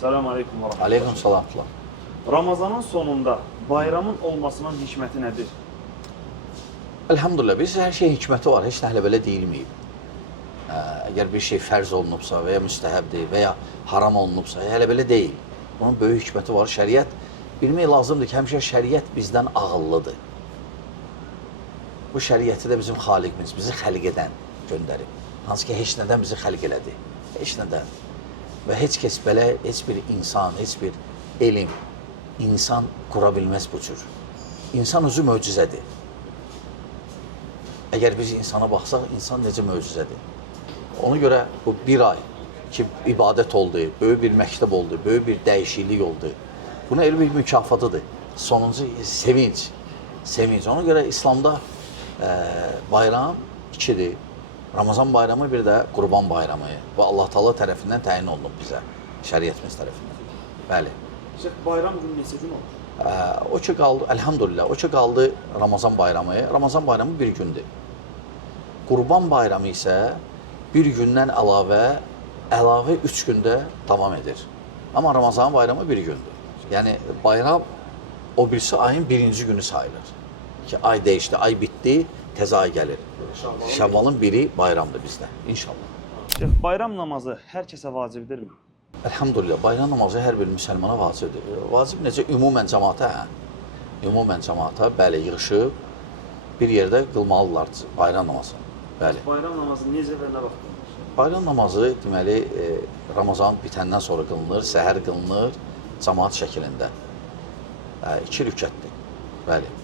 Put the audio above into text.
Selamun Aleyküm və Aleyküm salam. Ramazanın sonunda bayramın olmasının hikməti nədir? Elhamdülillah, biz hər şeyin hikməti var, heç nə hələ belə deyilməyib. Əgər bir şey fərz olunubsa və ya müstəhəbdir və ya haram olunubsa, hələ belə deyil. Bunun böyük hikməti var. Şəriət, bilmək lazımdır ki, həmişə şəriət bizdən ağıllıdır. Bu şəriəti də bizim xaliqimiz, bizi xəlq edən göndərib. Hansı ki, heç nədən bizi xəlq elədi. Heç nədən. Və heç kəs belə, heç bir insan, heç bir elm, insan qura bilməz bu cür. İnsan özü möcüzədir. Əgər biz insana baxsaq, insan necə möcüzədir. Ona görə bu bir ay ki, ibadət oldu, böyük bir məktəb oldu, böyük bir dəyişiklik oldu. Buna elə bir mükafatıdır. Sonuncu sevinç. Sevinç. Ona görə İslamda bayram ikidir. Ramazan bayramı, bir də Qurban bayramı. Bu Allah Taala tərəfindən təyin olunub bizə, şəriətimiz tərəfindən. Bəli. Şeyh, bayram günü neçə gün olur? O ki qaldı, elhamdülillah, o ki qaldı Ramazan bayramı. Ramazan bayramı bir gündür. Qurban bayramı isə bir gündən əlavə 3 gündə davam edir. Amma Ramazan bayramı bir gündür. Yəni bayram o birisi ayın birinci günü sayılır. Ki ay dəyişdi, ay bitdi, təzə ay gəlir. Şəvvalın biri bayramdır bizdə, inşallah. Şeyh, bayram namazı hər kəsə vacibdirmi? Elhamdülillah, bayram namazı hər bir müsəlmana vacibdir. Vacib necə? Ümumən cəmaata, ümumən cəmaata, bəli, yığışıb bir yerdə qılmalıdırlar bayram namazı. Bəli. Bayram namazı necə və nə vaxt qılınır? Bayram namazı deməli Ramazan bitəndən sonra qılınır, səhər qılınır cəmaat şəklində. 2 rükətdir. Bəli.